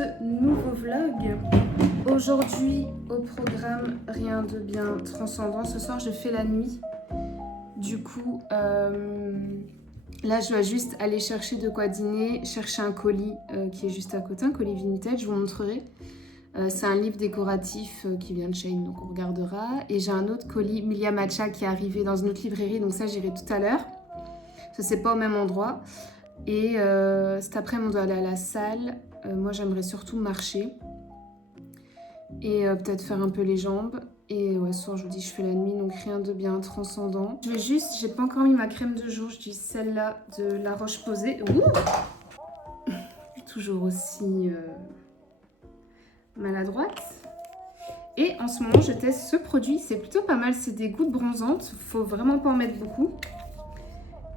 ce nouveau vlog. Aujourd'hui au programme, rien de bien transcendant. Ce soir je fais la nuit. Du coup, là je dois juste aller chercher de quoi dîner, chercher un colis qui est juste à côté, un colis vintage, je vous montrerai. C'est un livre décoratif qui vient de Shein, donc on regardera. Et j'ai un autre colis Milia Matcha qui est arrivé dans une autre librairie, donc ça j'irai tout à l'heure. Ça c'est pas au même endroit. Et cet après-midi on doit aller à la salle. Moi j'aimerais surtout marcher. Et peut-être faire un peu les jambes. Et ouais, ce soir je vous dis je fais la nuit, donc rien de bien transcendant. Je vais juste, j'ai pas encore mis ma crème de jour, je dis celle-là de La Roche-Posay. Toujours aussi maladroite. Et en ce moment je teste ce produit, c'est plutôt pas mal, c'est des gouttes bronzantes, faut vraiment pas en mettre beaucoup.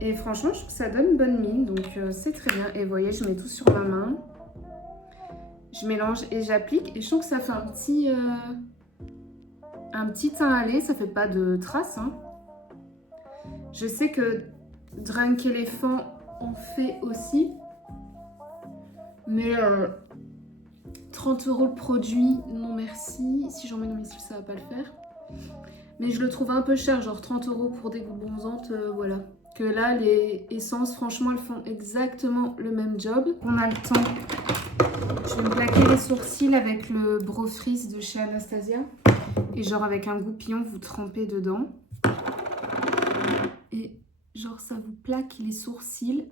Et franchement je trouve que ça donne une bonne mine, donc c'est très bien. Et vous voyez, je mets tout sur ma main. Je mélange et j'applique et je trouve que ça fait un petit teint allé, ça fait pas de traces. Hein. Je sais que Drunk Elephant en fait aussi, mais 30 € le produit, non merci. Si j'en mets dans mes cils, ça va pas le faire. Mais je le trouve un peu cher, genre 30 € pour des gouttes bronzantes, voilà. Que là, les essences, franchement, elles font exactement le même job. On a le temps. Je vais me plaquer les sourcils avec le Brow Freeze de chez Anastasia. Et genre avec un goupillon, vous trempez dedans. Et genre ça vous plaque les sourcils.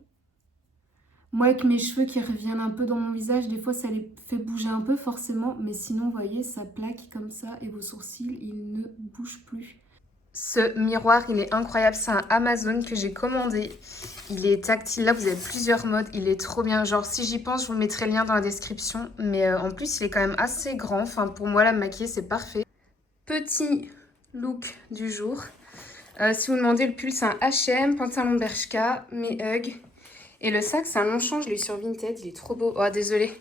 Moi avec mes cheveux qui reviennent un peu dans mon visage, des fois ça les fait bouger un peu forcément. Mais sinon, vous voyez, ça plaque comme ça et vos sourcils, ils ne bougent plus. Ce miroir, il est incroyable. C'est un Amazon que j'ai commandé. Il est tactile. Là, vous avez plusieurs modes. Il est trop bien. Genre, si j'y pense, je vous mettrai le lien dans la description. Mais en plus, il est quand même assez grand. Enfin, pour moi, la maquiller, c'est parfait. Petit look du jour. Si vous demandez, le pull, c'est un H&M, pantalon Bershka, mes Hugs. Et le sac, c'est un Longchamp. Je l'ai eu sur Vinted. Il est trop beau. Oh, désolée.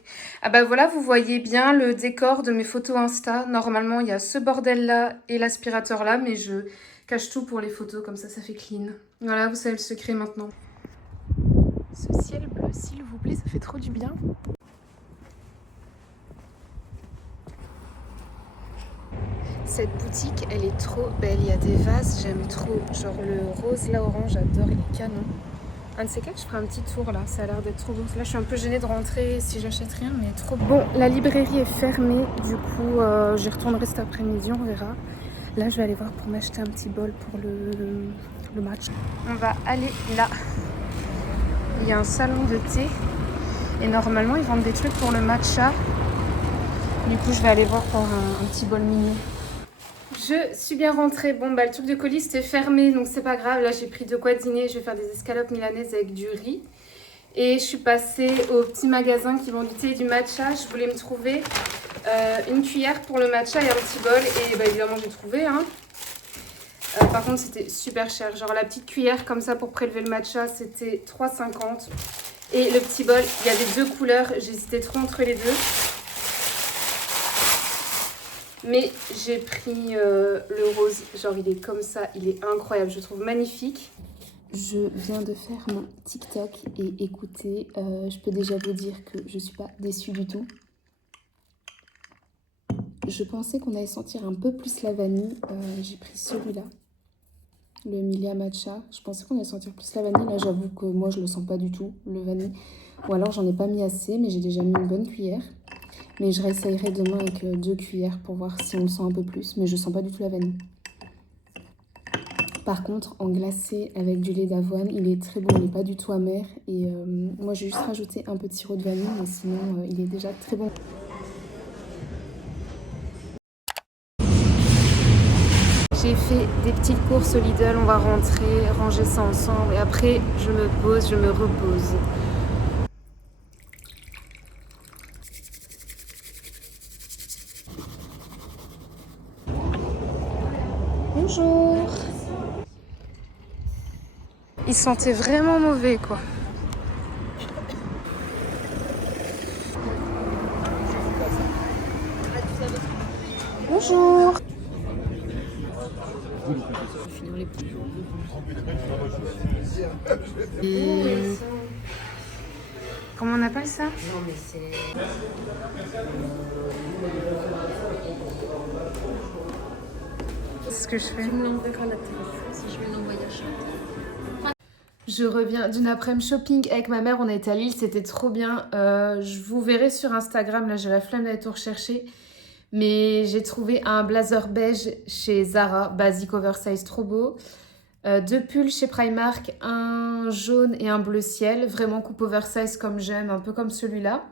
Ah bah voilà, vous voyez bien le décor de mes photos Insta. Normalement, il y a ce bordel-là et l'aspirateur-là. Mais je cache tout pour les photos. Comme ça fait clean. Voilà, vous savez le secret maintenant. Ce ciel bleu, s'il vous plaît, ça fait trop du bien. Cette boutique, elle est trop belle. Il y a des vases, j'aime trop. Genre le rose, là, orange, j'adore, il est canon. Un de ces quatre, je ferai un petit tour là, ça a l'air d'être trop beau. Là, je suis un peu gênée de rentrer si j'achète rien, mais trop beau. Bon, la librairie est fermée, du coup, j'y retournerai cet après-midi, on verra. Là, je vais aller voir pour m'acheter un petit bol pour le match. On va aller là. Il y a un salon de thé et normalement, ils vendent des trucs pour le matcha. Du coup, je vais aller voir pour un petit bol mini. Je suis bien rentrée. Bon, bah le truc de colis c'était fermé, donc c'est pas grave. Là, j'ai pris de quoi dîner. Je vais faire des escalopes milanaises avec du riz. Et je suis passée au petit magasin qui vend du thé et du matcha. Je voulais me trouver une cuillère pour le matcha et un petit bol. Et bah, évidemment, j'ai trouvé. Hein. Par contre, c'était super cher. Genre la petite cuillère comme ça pour prélever le matcha, c'était 3,50 €. Et le petit bol, il y avait deux couleurs. J'hésitais trop entre les deux. Mais j'ai pris le rose, genre il est comme ça, il est incroyable, je trouve magnifique. Je viens de faire mon TikTok et écoutez, je peux déjà vous dire que je suis pas déçue du tout. Je pensais qu'on allait sentir un peu plus la vanille, j'ai pris celui-là, le Milia Matcha. Je pensais qu'on allait sentir plus la vanille, là j'avoue que moi je le sens pas du tout, le vanille. Ou alors j'en ai pas mis assez, mais j'ai déjà mis une bonne cuillère. Mais je réessayerai demain avec 2 cuillères pour voir si on le sent un peu plus. Mais je sens pas du tout la vanille. Par contre, en glacé avec du lait d'avoine, il est très bon. Il n'est pas du tout amer. Et moi, j'ai juste rajouté un peu de sirop de vanille. Mais sinon, il est déjà très bon. J'ai fait des petites courses au Lidl. On va rentrer, ranger ça ensemble. Et après, je me pose, je me repose. Bonjour. Il sentait vraiment mauvais, quoi. Bonjour. Comment on appelle ça? Non, mais c'est... C'est ce que je fais. Tu me l'enverras la téléphone si je vais l'envoyer à Chantal. Je reviens d'une après-midi shopping avec ma mère. On a été à Lille, c'était trop bien. Je vous verrai sur Instagram. Là, j'ai la flemme d'aller tout rechercher. Mais j'ai trouvé un blazer beige chez Zara, basique oversize, trop beau. Deux pulls chez Primark, un jaune et un bleu ciel. Vraiment coupe oversize comme j'aime, un peu comme celui-là.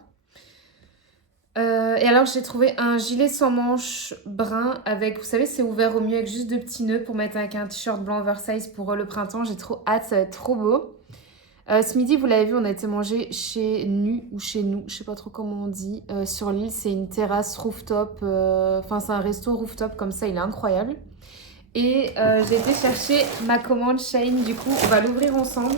Et alors j'ai trouvé un gilet sans manches brun avec, vous savez, c'est ouvert au milieu avec juste deux petits nœuds pour mettre avec un t-shirt blanc oversize pour le printemps. J'ai trop hâte, ça va être trop beau. Ce midi, vous l'avez vu, on a été manger chez Nu ou chez nous, je sais pas trop comment on dit. Sur l'île, c'est une terrasse rooftop, enfin c'est un resto rooftop comme ça, il est incroyable. Et j'ai été chercher ma commande Shein, du coup on va l'ouvrir ensemble.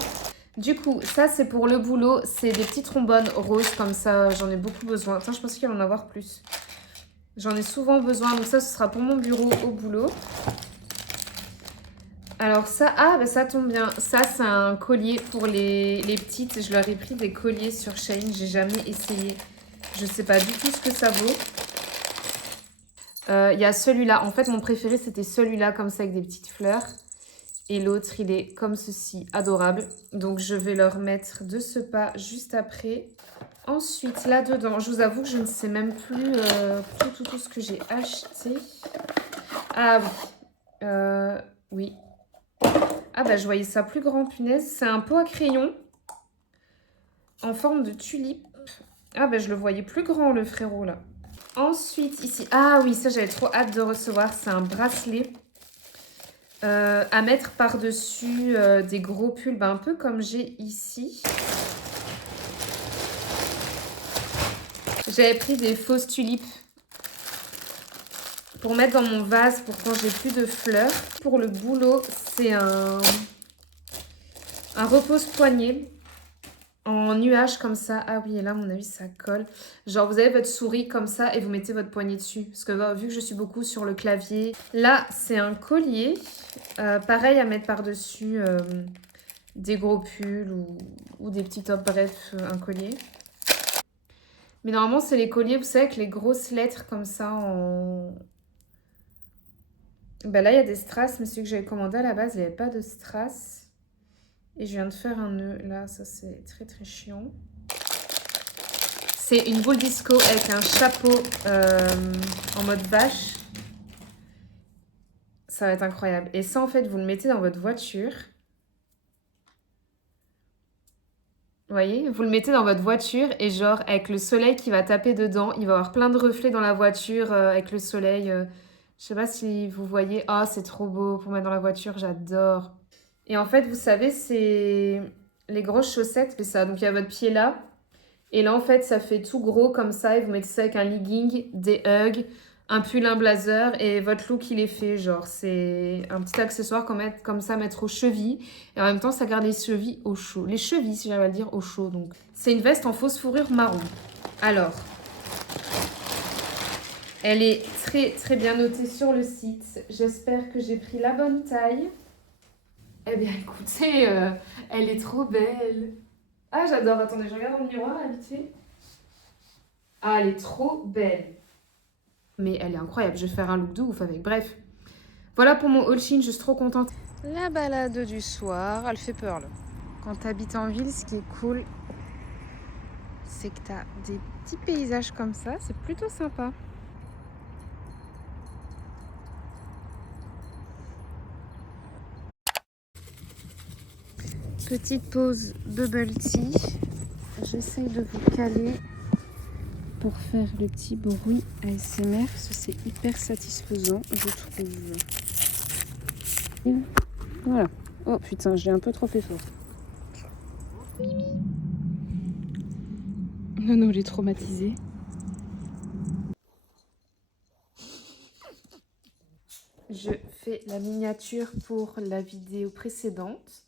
Du coup, ça c'est pour le boulot, c'est des petits trombones roses comme ça, j'en ai beaucoup besoin. Tiens, je pensais qu'il y allait en avoir plus. J'en ai souvent besoin, donc ça ce sera pour mon bureau au boulot. Alors ça, ah bah ça tombe bien, ça c'est un collier pour les petites. Je leur ai pris des colliers sur Shein, j'ai jamais essayé. Je sais pas du tout ce que ça vaut. Il y a celui-là, en fait mon préféré c'était celui-là comme ça avec des petites fleurs. Et l'autre, il est comme ceci, adorable. Donc, je vais leur mettre de ce pas juste après. Ensuite, là-dedans, je vous avoue que je ne sais même plus tout ce que j'ai acheté. Ah oui. Oui. Ah bah, je voyais ça plus grand, punaise. C'est un pot à crayon en forme de tulipe. Ah bah, je le voyais plus grand, le frérot, là. Ensuite, ici. Ah oui, ça, j'avais trop hâte de recevoir. C'est un bracelet. À mettre par-dessus des gros pulls, un peu comme j'ai ici. J'avais pris des fausses tulipes pour mettre dans mon vase pour quand j'ai plus de fleurs. Pour le boulot, c'est un repose-poignet en nuage comme ça. Ah oui, et là, à mon avis, ça colle. Genre, vous avez votre souris comme ça et vous mettez votre poignet dessus. Parce que vu que je suis beaucoup sur le clavier. Là, c'est un collier. Pareil à mettre par-dessus des gros pulls ou des petits tops. Bref, un collier. Mais normalement, c'est les colliers, vous savez, avec les grosses lettres comme ça en... Ben là, il y a des strass, mais celui que j'avais commandé à la base, il n'y avait pas de strass. Et je viens de faire un nœud. Là, ça, c'est très, très chiant. C'est une boule disco avec un chapeau en mode vache. Ça va être incroyable. Et ça, en fait, vous le mettez dans votre voiture. Vous voyez, vous le mettez dans votre voiture et genre, avec le soleil qui va taper dedans, il va y avoir plein de reflets dans la voiture avec le soleil. Je sais pas si vous voyez. Ah, c'est trop beau pour mettre dans la voiture, j'adore. Et en fait, vous savez, c'est les grosses chaussettes, mais ça. Donc, il y a votre pied là. Et là, en fait, ça fait tout gros comme ça. Et vous mettez ça avec un legging, des Uggs, un pull, un blazer. Et votre look, il est fait. Genre, c'est un petit accessoire comme ça, mettre aux chevilles. Et en même temps, ça garde les chevilles au chaud. Les chevilles, si j'arrive à le dire, au chaud. Donc, c'est une veste en fausse fourrure marron. Alors, elle est très, très bien notée sur le site. J'espère que j'ai pris la bonne taille. Eh bien, écoutez, elle est trop belle. Ah, j'adore. Attendez, je regarde dans le miroir, là, vite fait. Ah, elle est trop belle. Mais elle est incroyable. Je vais faire un look de ouf avec. Bref. Voilà pour mon haul Shein. Je suis trop contente. La balade du soir, elle fait peur, là. Quand t'habites en ville, ce qui est cool, c'est que t'as des petits paysages comme ça. C'est plutôt sympa. Petite pause bubble tea. J'essaye de vous caler pour faire le petit bruit ASMR. C'est hyper satisfaisant, je trouve. Et voilà. Oh putain, j'ai un peu trop fait fort. Mimi. Non, il est traumatisé. Je fais la miniature pour la vidéo précédente.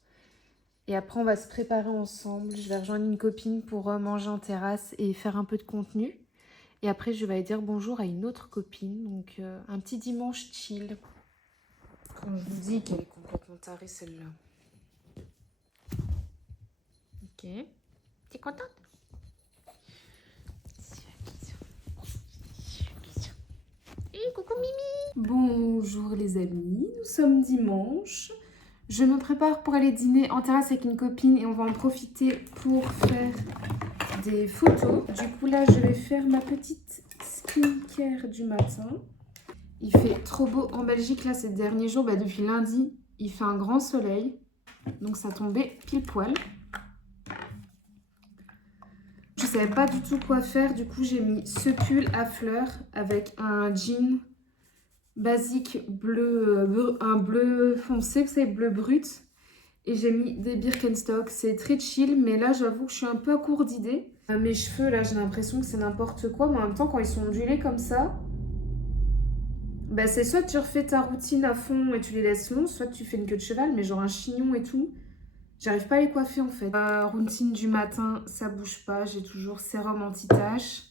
Et après, on va se préparer ensemble. Je vais rejoindre une copine pour manger en terrasse et faire un peu de contenu. Et après, je vais aller dire bonjour à une autre copine. Donc, un petit dimanche chill. Quand je vous dis qu'elle est complètement tarée, celle-là. Ok. T'es contente? Coucou Mimi. Bonjour les amis, nous sommes dimanche. Je me prépare pour aller dîner en terrasse avec une copine et on va en profiter pour faire des photos. Du coup là je vais faire ma petite skincare du matin. Il fait trop beau en Belgique là ces derniers jours, depuis lundi il fait un grand soleil. Donc ça tombait pile poil. Je savais pas du tout quoi faire, du coup j'ai mis ce pull à fleurs avec un jean basique bleu, un bleu foncé, vous savez, bleu brut. Et j'ai mis des Birkenstock, c'est très chill, mais là j'avoue que je suis un peu à court d'idées. Mes cheveux là j'ai l'impression que c'est n'importe quoi, mais en même temps quand ils sont ondulés comme ça, c'est soit tu refais ta routine à fond et tu les laisses longs, soit tu fais une queue de cheval, mais genre un chignon et tout. J'arrive pas à les coiffer en fait. Routine du matin, ça bouge pas, j'ai toujours sérum anti-tache.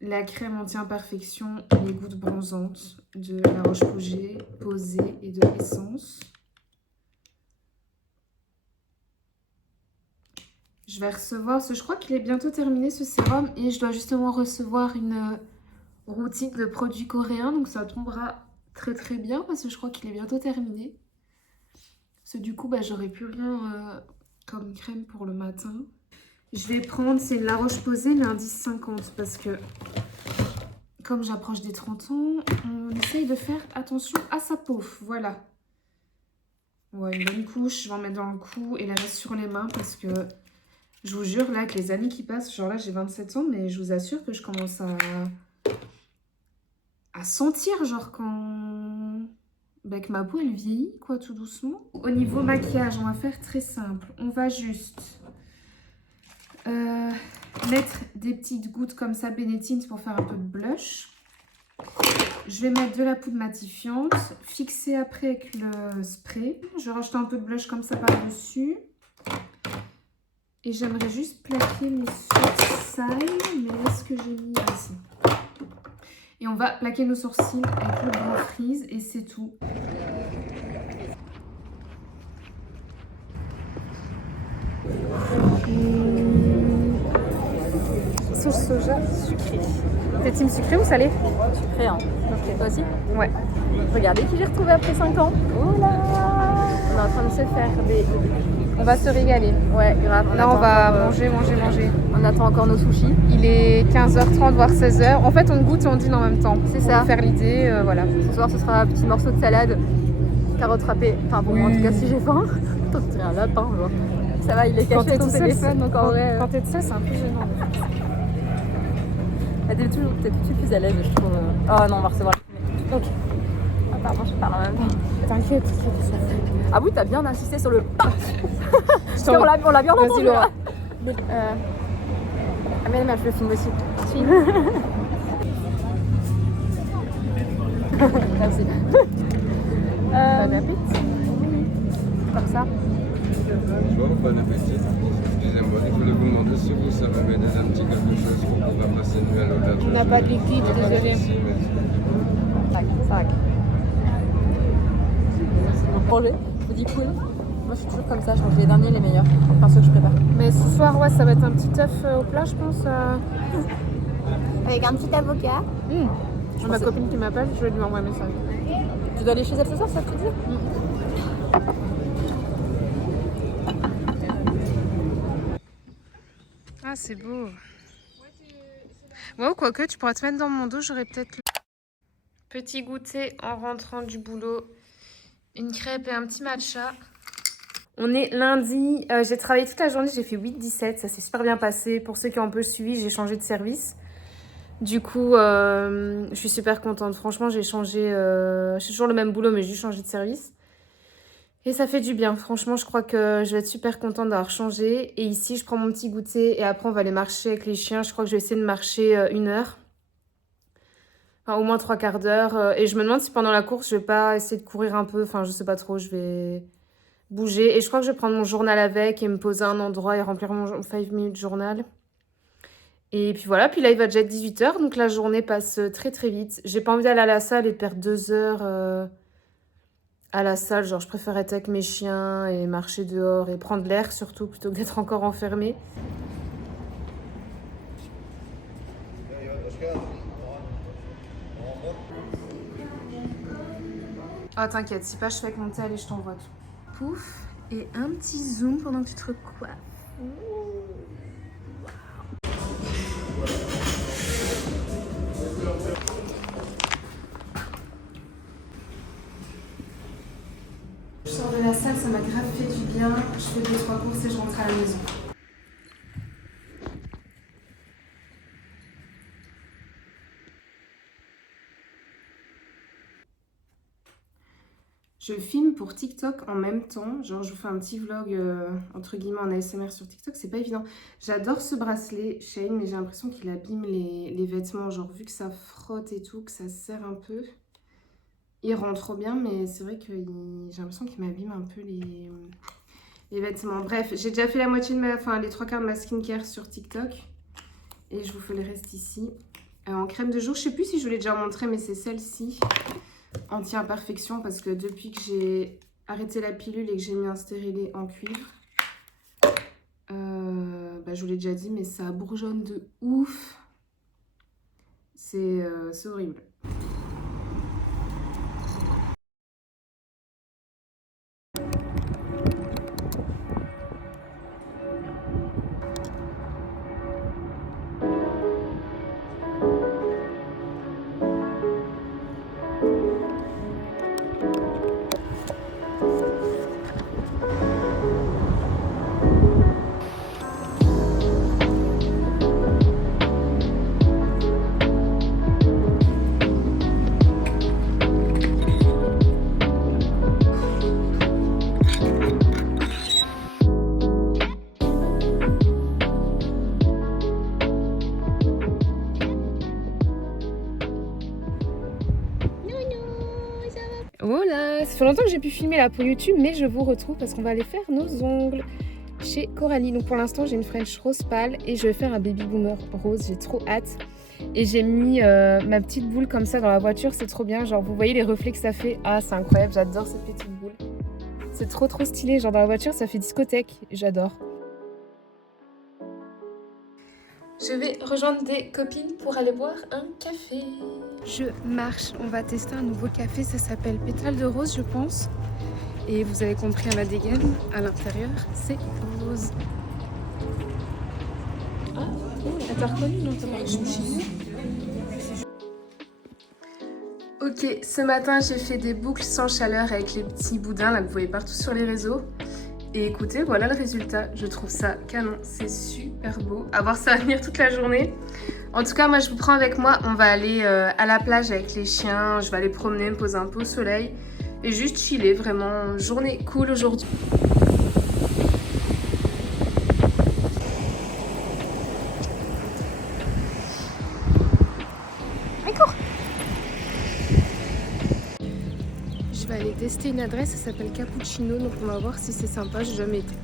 La crème anti-imperfection, les gouttes bronzantes de La Roche-Posay et de l'essence. Je vais recevoir, je crois qu'il est bientôt terminé ce sérum et je dois justement recevoir une routine de produits coréens. Donc ça tombera très très bien parce que je crois qu'il est bientôt terminé. Parce que du coup, j'aurai plus rien comme crème pour le matin. Je vais prendre, c'est La Roche-Posay, mais indice 50 parce que comme j'approche des 30 ans, on essaye de faire attention à sa peau. Voilà. Ouais, une bonne couche, je vais en mettre dans le cou et la reste sur les mains parce que je vous jure, là, avec les années qui passent, genre là, j'ai 27 ans, mais je vous assure que je commence à sentir, genre, que ma peau, elle vieillit, quoi, tout doucement. Au niveau maquillage, on va faire très simple. On va juste mettre des petites gouttes comme ça, Benetint, pour faire un peu de blush. Je vais mettre de la poudre matifiante, fixer après avec le spray. Je vais rajouter un peu de blush comme ça par-dessus. Et j'aimerais juste plaquer mes sourcils, mais est-ce que j'ai mis ici? Et on va plaquer nos sourcils avec le Brow Freeze et c'est tout. Sauce soja sucrée. T'es team sucré ou salé? Sucré, hein. Ok. Toi aussi? Ouais. Regardez qui j'ai retrouvé après 5 ans. Oh là! On est en train de se faire des... On va se régaler. Ouais, grave. Là, on va manger. On attend encore nos sushis. Il est 15h30, voire 16h. En fait, on goûte et on dîne en même temps. C'est ça. Pour faire l'idée, voilà. Ce soir, ce sera un petit morceau de salade, carottes râpées. Enfin, pour moi, en tout cas, si j'ai faim. Toi, tu dirais un lapin, genre. Ça va, il est caché ton téléphone, donc en vrai... Quand t'es de ça, c'est un peu gênant. T'es tout de suite plus à l'aise, je trouve. Oh non, on va recevoir la... Ok. Ah, pardon, je parle en même temps. T'inquiète. Ah oui, t'as bien insisté sur le... on l'a bien entendu. Vas-y, Laura. Ah mais je le filme aussi. Merci. Bon appétit. Comme ça. Bonjour, bon appétit. Excusez-moi, je voulais vous demander si vous savez m'aider un petit quelque chose pour pouvoir passer une nuit à l'auberge. On n'a pas de liquide, désolé. Ça va. Manger, je vous dis cool. Moi je suis toujours comme ça, je mange les derniers, les meilleurs. Enfin ceux que je prépare. Mais ce soir, ouais, ça va être un petit œuf au plat, je pense. Avec un petit avocat. J'ai ma copine qui m'appelle, je vais lui envoyer un message. Tu dois aller chez elle ce soir, ça te dit? Ah, c'est beau. Ouais, ou quoique, tu pourras te mettre dans mon dos, j'aurais peut-être... Petit goûter en rentrant du boulot. Une crêpe et un petit matcha. On est lundi. J'ai travaillé toute la journée, j'ai fait 8-17. Ça s'est super bien passé. Pour ceux qui ont un peu suivi, j'ai changé de service. Du coup, je suis super contente. Franchement, j'ai changé... j'ai toujours le même boulot, mais j'ai juste changé de service. Et ça fait du bien. Franchement, je crois que je vais être super contente d'avoir changé. Et ici, je prends mon petit goûter et après, on va aller marcher avec les chiens. Je crois que je vais essayer de marcher 1 heure. Enfin, au moins 3/4 d'heure. Et je me demande si pendant la course, je vais pas essayer de courir un peu. Enfin, je sais pas trop. Je vais bouger. Et je crois que je vais prendre mon journal avec et me poser à un endroit et remplir mon 5 minutes journal. Et puis voilà. Puis là, il va déjà être 18h. Donc la journée passe très très vite. J'ai pas envie d'aller à la salle et de perdre 2 heures à la salle. Genre, je préfère être avec mes chiens et marcher dehors et prendre l'air surtout plutôt que d'être encore enfermée. Ah t'inquiète, si pas je fais avec mon thé, allez je t'envoie tout. Pouf, et un petit zoom pendant que tu te recoiffes. Je sors de la salle, ça m'a grave fait du bien. Je fais 2-3 courses et je rentre à la maison. Je filme pour TikTok en même temps, genre je vous fais un petit vlog entre guillemets en ASMR sur TikTok, c'est pas évident. J'adore ce bracelet Shein, mais j'ai l'impression qu'il abîme les vêtements, genre vu que ça frotte et tout, que ça serre un peu. Il rend trop bien, mais c'est vrai que j'ai l'impression qu'il m'abîme un peu les vêtements. Bref, j'ai déjà fait la moitié de les 3/4 de ma skincare sur TikTok. Et je vous fais le reste ici. En crème de jour, je sais plus si je vous l'ai déjà montré, mais c'est celle-ci. Anti-imperfection, parce que depuis que j'ai arrêté la pilule et que j'ai mis un stérilet en cuivre, je vous l'ai déjà dit, mais ça bourgeonne de ouf. C'est horrible. Voilà, ça fait longtemps que j'ai pu filmer là pour YouTube, mais je vous retrouve parce qu'on va aller faire nos ongles chez Coralie. Donc pour l'instant j'ai une French rose pâle et je vais faire un baby boomer rose, j'ai trop hâte. Et j'ai mis ma petite boule comme ça dans la voiture, c'est trop bien, genre vous voyez les reflets que ça fait. Ah c'est incroyable, j'adore cette petite boule. C'est trop stylé, genre dans la voiture ça fait discothèque, j'adore. Je vais rejoindre des copines pour aller boire un café. Je marche, on va tester un nouveau café, ça s'appelle Pétale de Rose je pense. Et vous avez compris à ma dégaine, à l'intérieur c'est rose. Ah, t'as reconnu non? Ok, ce matin j'ai fait des boucles sans chaleur avec les petits boudins là que vous voyez partout sur les réseaux. Et écoutez, voilà le résultat, je trouve ça canon, c'est super beau. À voir ça venir toute la journée. En tout cas, moi je vous prends avec moi, on va aller à la plage avec les chiens, je vais aller promener, me poser un peu au soleil et juste chiller, vraiment, journée cool aujourd'hui. Je vais aller tester une adresse, ça s'appelle Cappuccino, donc on va voir si c'est sympa, j'ai jamais été.